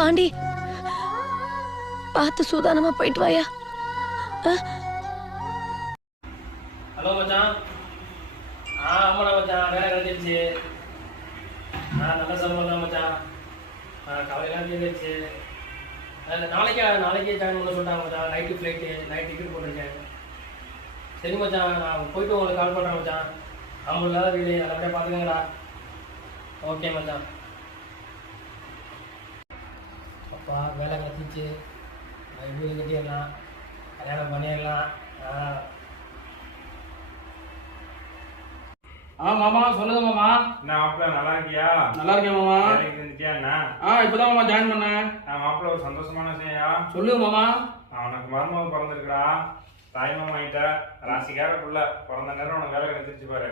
பாண்டி. பார்த்து சூதானமா போயிட்டு வாயா. ஹலோ மச்சான். ஆ ஆமாடா மச்சான். வேலை கிடைச்சிருச்சு ஆ நல்ல சம்பளம் தான் மச்சான். ஆ கவலையெல்லாம் தீர்ந்துருச்சு நாளைக்கே நாளைக்கே ஜாயின் பண்ண சொல்லிட்டாங்க மச்சான். நைட்டு ஃப்ளைட்டு நைட் டிக்கெட் போட்டிருக்கேன். சரி மச்சான் நான் போயிட்டு உங்களுக்கு கால் பண்ணுறேன் மச்சான். அவங்க இல்லாத வீடு நல்லபடியாக பார்த்துக்கங்கடா. ஓகே மச்சான். அப்பா வேலை கிடைச்சிச்சு. வீடு கட்டிடலாம். கல்யாணம் பண்ணிடலாம். ஆ. மாமா சொல்லுங்க மாமா. என்ன மாப்பிள்ள நல்லா இருக்கியா? நல்லா இருக்கேன் மாமா. வேலைக்கு செஞ்சுட்டியா என்ன ஆ இப்பதான் மாமா ஜாயின் பண்ணேன். நான் மாப்பிள்ள ஒரு சந்தோஷமான விஷயம்யா? சொல்லுங்க மாமா. அவனுக்கு மருமகம் பிறந்திருக்கிறா தாய்மாமா ஆயிட்ட ராசிக்கார புள்ள. பிறந்த நேரம் உனக்கு வேலை கிடைச்சிருச்சு பாரு.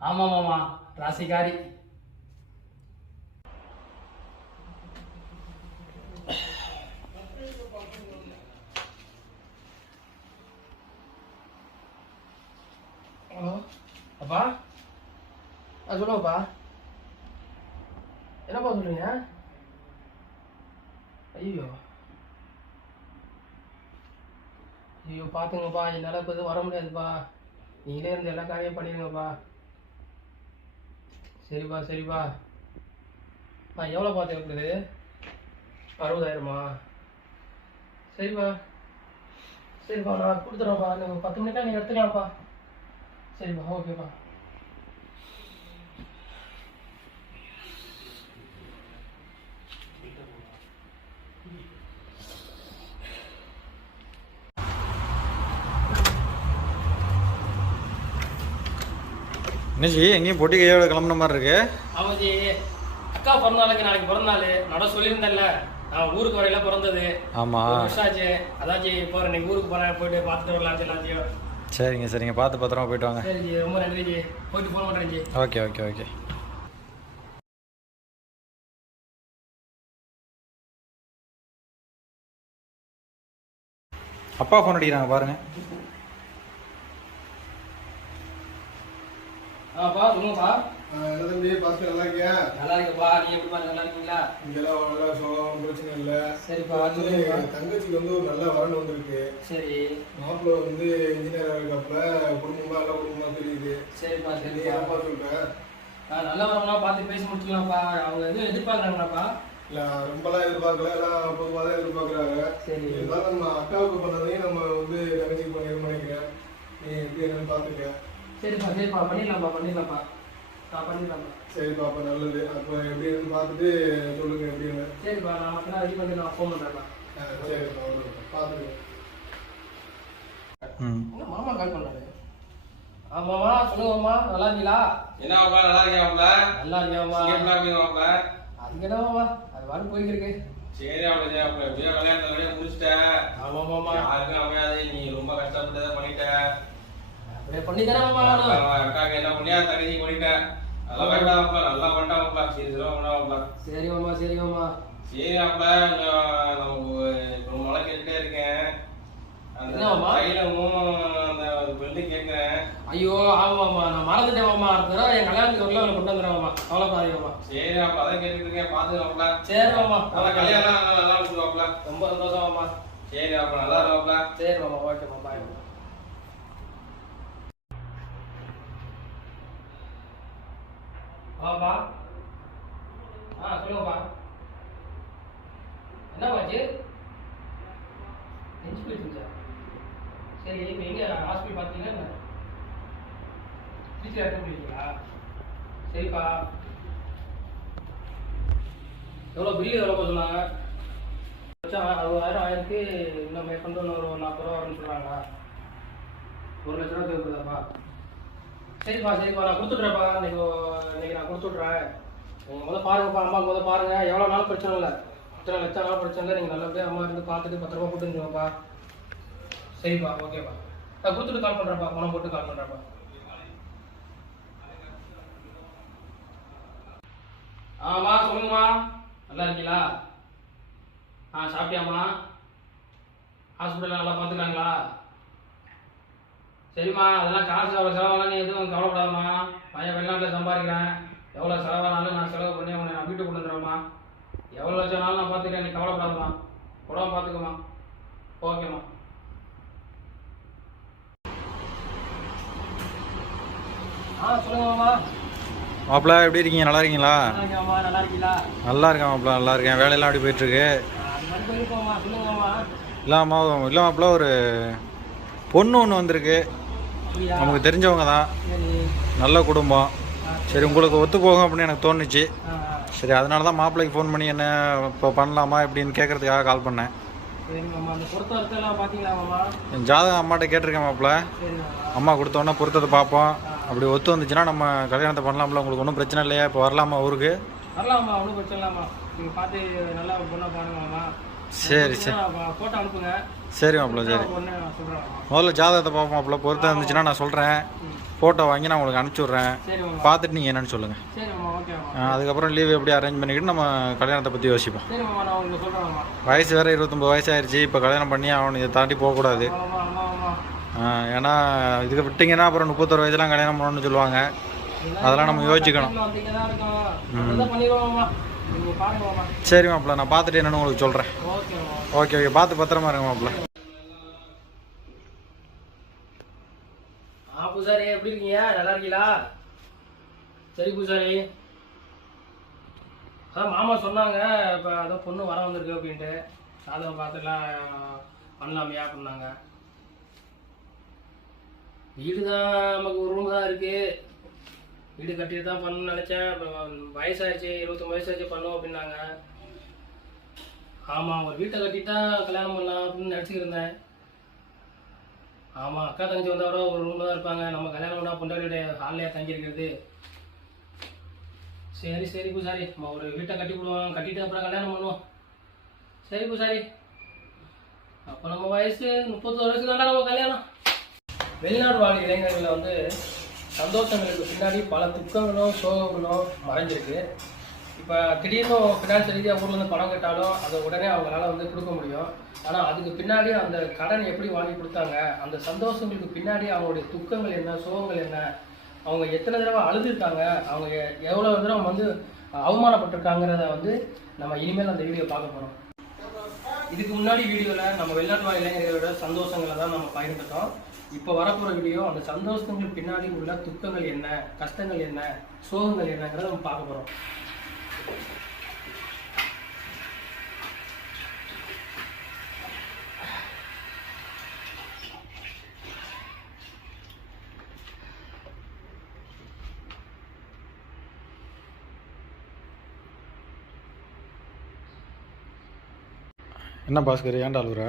ஆமா மாமா. ராசிகாரி ஹலோ அப்பா ஆ சொல்லுங்கப்பா என்னப்பா சொல்றீங்க? ஐயோ. ஐயோ பார்த்துங்கப்பா என்னால் இப்போ எதுவும் வர முடியாதுப்பா. நீங்களே இருந்து எல்லா காரியம் பண்ணிடுங்கப்பா. சரிப்பா சரிப்பா. ஆ எவ்வளோப்பா தேவைப்படுது? அறுபதாயிரமா? சரிப்பா. சரிப்பா நான் கொடுத்துட்றேன்ப்பா நீங்கள் பத்து மணிக்கா நீங்கள் எடுத்துக்கலாம்ப்பா. சரிப்பா ஓகேப்பா. என்னஜி எங்கேயும் பொட்டி கையோட கிளம்புன மாதிரி இருக்கு? ஆமாஜி அக்கா பிறந்த நாளைக்கு பிறந்த நாள் நட சொல்லியிருந்தேன்ல. நான் ஊருக்கு வரையில பிறந்தது. ஆமா. ஆச்சு. அதாச்சு போறேன். இன்னைக்கு ஊருக்கு போறேன். போயிட்டு பார்த்துட்டு வரலாம் எல்லாத்தையும். சரிங்க சரிங்க. பார்த்து பத்திரமா போயிட்டு வாங்க. ரொம்ப நன்றி ஜி போயிட்டு போன மாட்டேன் ஓகே ஓகே ஓகே. அப்பா ஃபோன் அடிக்கிறாங்க பாருங்க. ஆப்பா சொல்லுங்கப்பா தம்பி பாஸ்கர் நல்லா இருக்கியா? நல்லா இருக்குப்பா நீ எப்படிப்பா நல்லா இருக்கீங்களா? இங்கெல்லாம் நல்லா சுகம் பிரச்சனை இல்லை. சரிப்பா தங்கச்சிக்கு வந்து ஒரு நல்ல வரன் வந்திருக்கு. சரி. மாப்பிள்ளை வந்து இன்ஜினியர் இருக்கப்ப குடும்பமா எல்லாம் குடும்பமா தெரியுது. சரிப்பா நீ சரிப்பா என்னப்பா சொல்ற? ஆ, நல்ல வரவங்களா பார்த்து பேசி முடிச்சுக்கலாம்ப்பா அவங்க எதுவும் எதிர்பார்க்குறாங்களாப்பா இல்ல ரொம்பலாம் எதிர்பார்க்கல. எல்லாம் பொதுவாக தான் எதிர்பார்க்கறாங்க. சரி. இருந்தாலும் நம்ம அக்காவுக்கு பண்ணதையும் நம்ம வந்து தங்கச்சிக்கு பண்ணிடுறோம் நினைக்கிறேன் நீ எப்படி என்னன்னு பாத்துக்க சரிப்பா சரிப்பா பண்ணிடலாம்ப்பா பண்ணிடலாம்ப்பா. நான் பண்ணிடலாம்ப்பா. சரி பாப்பா நல்லது. அப்ப எப்படி என்னன்னு பார்த்துட்டு சொல்லுங்க எப்படின்னு சரிப்பா நான் மட்டும் ரெடி பண்ணி நான் ஃபோன் பண்ணுறேன்ப்பா சரிப்பா மாமா கால் பண்ணாரு ஆமாம்மா சொல்லுங்கம்மா நல்லா இருக்கீங்களா? என்ன மாப்பிள நல்லா இருக்கியாப்ல நல்லா கேப்லாம் எப்படி மாப்பிள அதுக்கு என்னம்மா அது வாரம் போய்க்கிருக்கு சரி மாப்பிள சரி மாப்பிள எப்படியோ கல்யாணத்தை வழியா முடிச்சிட்ட ஆமாம்மாம்மா யாருக்கும் அமையாது. நீ ரொம்ப கஷ்டப்பட்டதை பண்ணிட்ட. அப்படியே பண்ணி தானே அக்காக்கு என்ன பண்ணியா தங்கச்சி பண்ணிட்ட நல்லா பண்ணிட்டா மாப்பிள நல்லா பண்ணிட்டா மாப்பிள. சரி சரி பண்ணா மாப்பிள. சரி மாமா சரி மாமா. சரி நமக்கு இப்போ மழை கேட்டுட்டே இருக்கேன். அந்த? தைலமும் அந்த பெண்டு கேட்கிறேன். ஐயோ ஆமாம்மா நான் மறந்துட்டேன் மாமா. அடுத்த என் கல்யாணத்துக்கு வரல கொண்டு வந்துடுறேன் மாமா. கவலைப்படாதீங்க மாமா. சரி மாப்பிள அதான் கேட்டுட்டு இருக்கேன். சரி மாமா. நல்லா கல்யாணம் நல்லா நல்லா ரொம்ப சந்தோஷம் மாமா. சரி நல்லா இரு மாப்பிள. சரி மாமா ஓகே மாமா பாய் மாமா வாப்பா ஆ சொல்லுங்கப்பா என்ன பாச்சு நெஞ்சு போயிடுச்சா சரி இப்போ எங்கே ஹாஸ்பிட்டல் பார்த்தீங்கன்னா என்ன? திருச்சி அட்டன் பண்ணிட்டீங்களா சரிப்பா. எவ்வளோ பில்லு எவ்வளோ சொன்னாங்க? லட்சம் அறுபதாயிரம் ஆயிருக்கு. இன்னும் மேற்கொண்டு ஒரு நாற்பது ரூபா வரும்னு சொல்கிறாங்களா ஒரு லட்ச ரூபா தேவைப்படுதாப்பா? சரிப்பா சரிப்பா. நான் கொடுத்துட்றேன்ப்பா. நீங்கள் இன்னைக்கு நான் கொடுத்துட்றேன். நீங்கள் முதல்ல பாருங்கப்பா அம்மாவுக்கு முதல்ல பாருங்க. எவ்வளோ நாள் பிரச்சனை இல்லை. இத்தனை லட்சம் நாள் பிரச்சனை இல்லை. நீங்கள் நல்லபடியாக அம்மா இருந்து பார்த்துட்டு பத்திரமா கூட்டு வந்துருங்கப்பா சரிப்பா ஓகேப்பா. நான் கொடுத்துட்டு கால் பண்ணுறேன்ப்பா பணம் போட்டு கால் பண்ணுறேன்ப்பா ஆமா சொல்லுங்கம்மா. நல்லா இருக்கீங்களா? ஆ சாப்பிட்டியாம்மா? ஹாஸ்பிட்டலில் நல்லா பார்த்துக்காங்களா சரிம்மா அதெல்லாம் காசு அவ்வளோ செலவெல்லாம் நீ எதுவும் கவலைப்படாதம்மா. பையன் வெளிநாட்டில் சம்பாதிக்கிறேன். எவ்வளோ செலவானாலும் நான் செலவு பண்ணி உன்னை நான் வீட்டுக்கு கொண்டு வந்துடுறேம்மா எவ்வளோ லட்சம் நாளும் நான் பார்த்துக்கிறேன். நீ கவலைப்படாதம்மா. உடம்பு பார்த்துக்கம்மா. ஓகேம்மா. ஆ சொல்லுங்க மாமா. மாப்பிள்ள எப்படி இருக்கீங்க? நல்லா இருக்கீங்களா? நல்லா இருக்கேன் மாப்பிள்ள நல்லா இருக்கேன். வேலையெல்லாம் அப்படி போயிட்டுருக்கு? சொல்லுங்கம்மா இல்லாமா இல்லை மாப்பிள்ள ஒரு பொண்ணு ஒன்று வந்திருக்கு. நமக்கு தெரிஞ்சவங்க தான். நல்ல குடும்பம். சரி உங்களுக்கு ஒத்து போகும் அப்படின்னு எனக்கு தோணுச்சு. சரி அதனால தான் மாப்பிள்ளைக்கு ஃபோன் பண்ணி என்ன இப்போ பண்ணலாமா எப்படின்னு கேட்குறதுக்காக கால் பண்ணேன். என் ஜாதகம் அம்மாட்ட கேட்டிருக்கேன் மாப்பிள்ள. அம்மா கொடுத்தோன்னே பொருத்தத்தை பார்ப்போம். அப்படி ஒத்து வந்துச்சுன்னா நம்ம கல்யாணத்தை பண்ணலாம்ல உங்களுக்கு ஒன்றும் பிரச்சனை இல்லையா? இப்போ வரலாமா ஊருக்கு? வரலாமா? ஒன்றும் பிரச்சனை இல்லாமா நீங்கள் பார்த்து நல்லா பொண்ணை பாருங்கம்மா. சரி சரி. அனுப்புங்க. சரி மாப்பிள்ள சரி. முதல்ல ஜாதகத்தை பார்ப்போம் மாப்பிள்ள. பொருத்தம் இருந்துச்சுன்னா நான் சொல்கிறேன் ஃபோட்டோ வாங்கி நான் உங்களுக்கு அனுப்பிச்சி விட்றேன் சரி மாமா பார்த்துட்டு நீங்கள் என்னன்னு சொல்லுங்கள் அதுக்கப்புறம் லீவ் எப்படி அரேஞ்ச் பண்ணிக்கிட்டு நம்ம கல்யாணத்தை பற்றி யோசிப்போம். வயசு வேறு இருபத்தொம்பது வயசு ஆயிடுச்சு இப்போ கல்யாணம் பண்ணி அவனை இதை தாண்டி போகக்கூடாது ஏன்னா இதுக்கு விட்டிங்கன்னா அப்புறம் முப்பத்தொரு வயசுலாம் கல்யாணம் பண்ணணும்னு சொல்லுவாங்க. அதெல்லாம் நம்ம யோசிக்கணும். நீங்கள் சரி மாப்பிள்ள நான் பார்த்துட்டு என்னன்னு உங்களுக்கு சொல்கிறேன் ஓகே ஓகே ஓகே பார்த்து பத்திரமா இருங்க மாப்பிள்ள ஆ பூசாரி எப்படி இருக்கீங்க? நல்லா இருக்கீங்களா? சரி பூசாரி. அதான் மாமா சொன்னாங்க இப்போ அதான் பொண்ணு வர வந்திருக்கு அப்படின்ட்டு. சாதகம் பார்த்துலாம் பண்ணலாமையா அப்படின்னாங்க. வீடு தான் நமக்கு ஒரு ரூம் தான் இருக்குது வீடு கட்டிட்டு தான் பண்ணணும்னு நினச்சேன். அப்புறம் வயசாயிடுச்சு இருபத்தொம்பது வயசாச்சு பண்ணுவோம் அப்படின்னாங்க. ஆமாம் ஒரு வீட்டை கட்டிட்டா கல்யாணம் பண்ணலாம் அப்படின்னு நினச்சிக்கிருந்தேன் ஆமாம் அக்கா தங்கச்சி வந்தவரை ஒரு ரூமில் தான் இருப்பாங்க. நம்ம கல்யாணம் பண்ணால் பொண்டாட்டியுடைய ஹாலிலே தங்கியிருக்கிறது சரி சரி பூசாரி நம்ம ஒரு வீட்டை கட்டி விடுவோம் கட்டிட்டு அப்புறம் கல்யாணம் பண்ணுவோம். சரி பூசாரி. அப்போ நம்ம வயசு முப்பத்தோரு வயசு தானே நம்ம கல்யாணம். வெளிநாடு வாழ் இளைஞர்களில் வந்து சந்தோஷங்களுக்கு பின்னாடி பல துக்கங்களும் சோகங்களும் மறைஞ்சிருக்கு. இப்போ திடீர்னு ஃபினான்ஷியல் ரீதியாக ஊர்ல வந்து பணம் கேட்டாலும் அதை உடனே அவங்களால வந்து கொடுக்க முடியும். ஆனால் அதுக்கு பின்னாடி அந்த கடன் எப்படி வாங்கி கொடுத்தாங்க அந்த சந்தோஷங்களுக்கு பின்னாடி அவங்களுடைய துக்கங்கள் என்ன சோகங்கள் என்ன அவங்க எத்தனை தடவை அழுதுருக்காங்க அவங்க எவ்வளோ தடவை வந்து அவமானப்பட்டிருக்காங்கிறத வந்து நம்ம இனிமேல் அந்த வீடியோ பார்க்க போகிறோம் இதுக்கு முன்னாடி வீடியோவில் நம்ம வெளிநாட்டு இளைஞர்களோட சந்தோஷங்களை தான் நம்ம பயன்பட்டோம் இப்போ வரப்போகிற வீடியோ அந்த சந்தோஷங்கள் பின்னாடி உள்ள துக்கங்கள் என்ன கஷ்டங்கள் என்ன சோகங்கள் என்னங்கிறத நம்ம பார்க்க போகிறோம் என்ன பாஸ்கர் ஏன்டா அழுகுற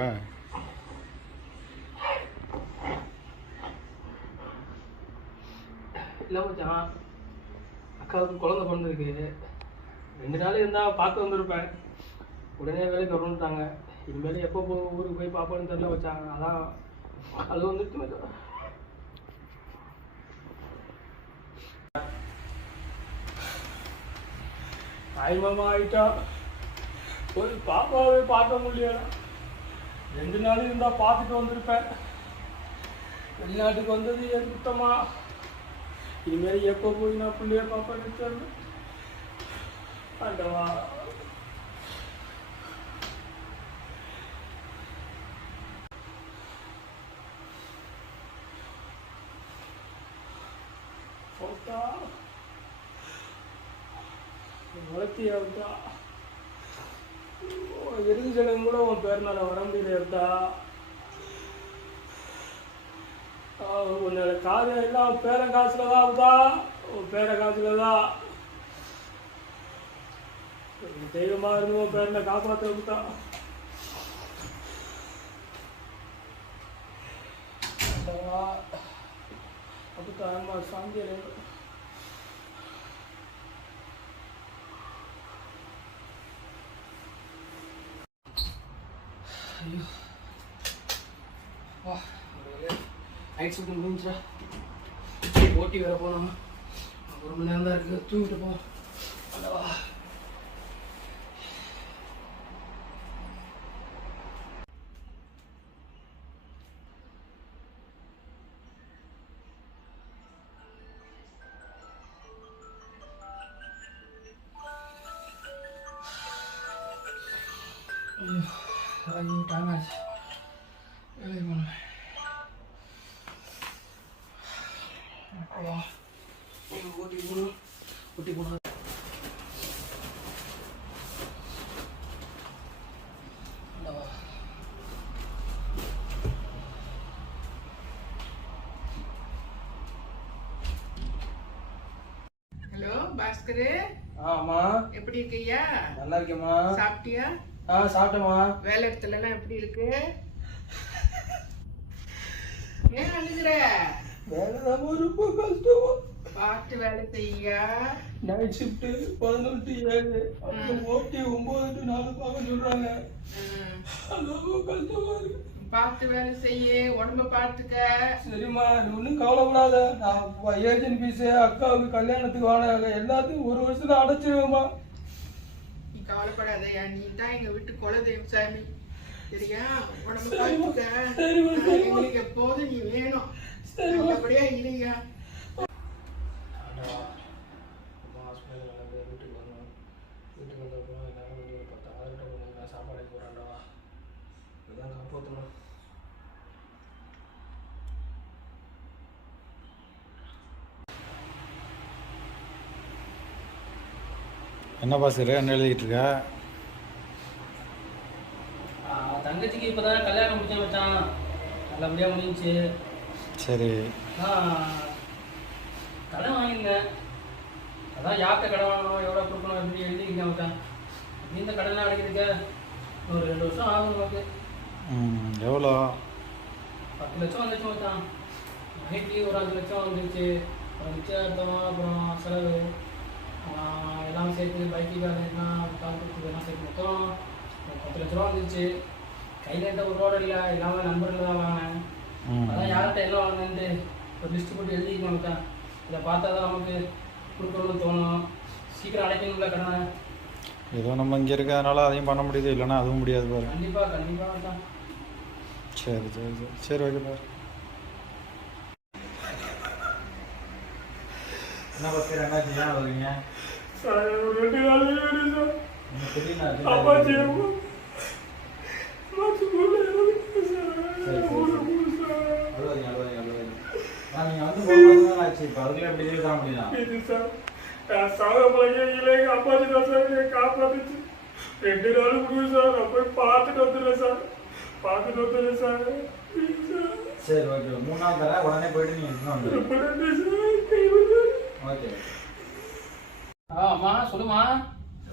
இல்லை அக்காவுக்கு குழந்தை பிறந்திருக்கு. ரெண்டு நாள் இருந்தால் பார்க்க வந்திருப்பேன் உடனே வேலைக்கு வரணுட்டாங்க இனிமேல் எப்போ போ ஊருக்கு போய் பார்ப்போன்னு தெரியல வச்சாங்க அதான் அது வந்துட்டு தாய்மாமா ஆயிட்டா. ஒரு பாப்பாவே பார்க்க முடியல. ரெண்டு நாள் இருந்தா பார்த்துட்டு வந்திருப்பேன். வெளிநாட்டுக்கு வந்தது என் குத்தமா இனிமேல் எப்போ போய் நான் பிள்ளைய பார்ப்பேன்னு தெரியல ஆண்டவா வளர்த்தியா இருந்தா எருது ஜனம் கூட உன் பேர்னால வர முடியல எடுத்தா உன்னோட காரியம் எல்லாம் பேரன் காசில் தான் ஆகுதா? உன் பேர தான். தெய்வமாக தெய்வமா இருந்து உன் பேரனை காப்பாற்ற விட்டா அதுக்கு சாந்தி அடையணும் ஐயோ. வா. நைட் சுத்தம் முடிஞ்சா ஓட்டி வர போனோம் ஒரு மணி நேரம் தான் இருக்குது தூங்கிட்டு போவோம் அல்லவா ஓட்டி போகணும் ஓட்டி போகணும் ஹலோ பாஸ்கரு. ஆமா எப்படி இருக்கையா? நல்லா இருக்கேம்மா. சாப்பிட்டியா? ஆ சாப்பிட்டேம்மா. வேலை இடத்துல எல்லாம் எப்படி இருக்கு? ஏன் அழுகுற? வேலை ரொம்ப கஷ்டமா. பார்த்து வேலை செய்யா நைட் ஷிஃப்ட் பதினொன்று ஏழு. ஓட்டி ஒன்பது டு நாலு பார்க்க சொல்றாங்க. கஷ்டமா இருக்கு. பார்த்து வேலை செய்ய உடம்ப பார்த்துக்க சரிம்மா நீ ஒன்றும் கவலைப்படாத. நான் ஏஜென்ட் ஃபீஸு அக்காவுக்கு கல்யாணத்துக்கு வாடகை எல்லாத்தையும் ஒரு வருஷத்துல அடைச்சிருவேம்மா. நீ கவலைப்படாதயா நீ தான் எங்க வீட்டு குலதெய்வம் சாமி. சரியா? உடம்ப பார்த்துக்க எங்களுக்கு எப்போதும் நீ வேணும். நல்லபடியா இல்லையா ஹாஸ்பிட்டல் நடந்து வீட்டுக்கு வந்தோம் வீட்டுக்கு வந்த அப்புறம் எல்லாரும் வந்து ஒரு பத்து ரூபாய் நான் சாப்பாடு போகிறாண்டா இதுதான் காப்பாற்றணும் என்ன பாஸ்கர் என்ன எழுதிக்கிட்டு இருக்க? தங்கச்சிக்கு இப்போ தான் கல்யாணம் முடிச்ச வச்சான் நல்லபடியாக முடிஞ்சுச்சு. சரி. நான் கடன் வாங்கியிருந்தேன். அதான் யார்கிட்ட கடன் வாங்கணும் எவ்வளோ கொடுக்கணும் எப்படி மச்சான் அப்படி இந்த கடன்லாம் அடைக்கிறதுக்கு ஒரு ரெண்டு வருஷம் ஆகும் நமக்கு எவ்வளோ? பத்து லட்சம் வந்துச்சு மச்சான். நைட்லி ஒரு அஞ்சு லட்சம் வந்துருச்சு. அப்புறம் நிச்சயார்த்தம் அப்புறம் செலவு. எல்லாம் சேர்த்து பைக்குக்காக கார் கொடுத்ததெல்லாம் சேர்த்து மொத்தம் பத்து லட்ச ரூபா வந்துருச்சு. கையில் எந்த ஒரு ரோடு இல்லை. எல்லாமே நண்பர்கள் தான் வாங்கினேன். அதான் யார்கிட்ட என்ன வாங்கினேன்ட்டு ஒரு லிஸ்ட் போட்டு எழுதிக்கணும் மச்சான். இதை பார்த்தா தான் நமக்கு கொடுக்கணும்னு தோணும். சீக்கிரம் அடைக்கணும்ல கடனை. ஏதோ நம்ம இங்கே இருக்கிறதுனால அதையும் பண்ண முடியுது இல்லைன்னா அதுவும் முடியாது பாரு. கண்டிப்பாக கண்டிப்பாக சரி சரி சரி. சரி ஓகே பாரு. என்ன வருவீங்க சார் ரெண்டு நாள் சார் என்ன ஆ நீங்கள் வந்து ஆச்சு இப்போ அதுக்குள்ளே எப்படி லீவ் தர முடியும் இது சார் நான் சாக பழகில எங்க அப்பாச்சி தான் சார் என்னை காப்பாத்துச்சு. ரெண்டு நாள் முடியும் சார் நான் போய் பார்த்துட்டு வந்துடுறேன் சார் பார்த்துட்டு வந்துடுறேன் சார் Please சார். சரி ஓகே மூணு நாள் தரேன். உடனே போயிட்டு நீங்கள் எடுத்துன்னு வந்துடுங்க. ரொம்ப நன்றி சார் கை விடுங்க. ஓகே ஆ அம்மா சொல்லுமா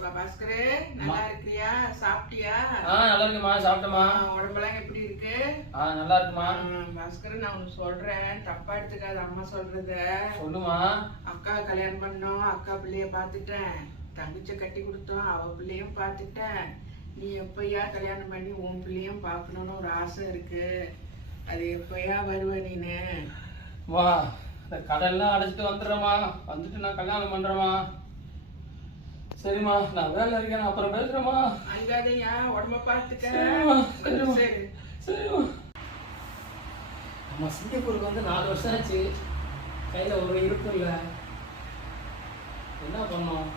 பாஸ்கரு. நல்லா இருக்கிறியா சாப்பிட்டியா? ஆ நல்லா இருக்குமா? சாப்பிட்டேம்மா. ஆ, உடம்பெல்லாம் எப்படி இருக்கு? ஆ நல்லா இருக்குமா? பாஸ்கர் நான் ஒன்று சொல்றேன். தப்பா எடுத்துக்காத அம்மா சொல்றத. சொல்லுமா. அக்கா கல்யாணம் பண்ணோம். அக்கா பிள்ளைய பார்த்துட்டேன். தங்கச்சி கட்டி கொடுத்தோம். அவ பிள்ளையும் பார்த்துட்டேன். நீ எப்பயா கல்யாணம் பண்ணி உன் பிள்ளையும் பார்க்கணும்னு ஒரு ஆசை இருக்கு. அது எப்பயா வருவ நீனு? வா இந்த கடல்லாம் அடைச்சிட்டு வந்துடுறேம்மா. வந்துட்டு நான் கல்யாணம் பண்றேம்மா. சரிம்மா நான் வேலை இருக்கேன் அப்புறம் பேசுறேம்மா. அழுகாதையா உடம்ப பார்த்துக்க. சரி. சரிம்மா. நம்ம சிங்கப்பூருக்கு வந்து நாலு வருஷம் ஆச்சு. கையில் ஒரு இருப்பும் இல்லை. என்ன பண்ணோம்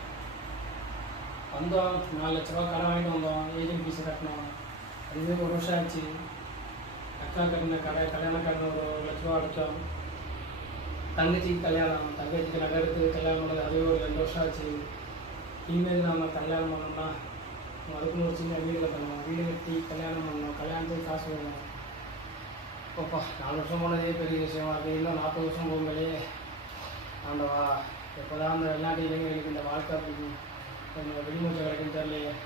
வந்தோம் நாலு லட்ச ரூபா கடன் வாங்கிட்டு வந்தோம் ஏஜென்ட் ஃபீஸ் கட்டினோம் அதுவே ஒரு வருஷம் ஆச்சு. அக்கா கட்டின கடை கல்யாண கடன் ஒரு ஒரு லட்ச ரூபா அடைச்சோம் தங்கச்சிக்கு கல்யாணம் தங்கச்சிக்கு நகருக்கு கல்யாணம் பண்ணது அதுவே ஒரு ரெண்டு வருஷம் ஆச்சு. இனிமேல் நம்ம கல்யாணம் பண்ணோம்னா அதுக்குன்னு ஒரு சின்ன வீடு கட்டணும். வீடு கட்டி கல்யாணம் பண்ணணும். கல்யாணத்துக்கு காசு வேணும். ஓப்பா நாலு வருஷம் போனதே பெரிய விஷயம் அது இன்னும் நாற்பது வருஷம் போகும்போதே ஆண்டவா எப்போதான் அந்த வெளிநாட்டு இளைஞர்களுக்கு இந்த வாழ்க்கை அப்படி கொஞ்சம் வெடிமூச்சு கிடைக்குன்னு தெரியலையே.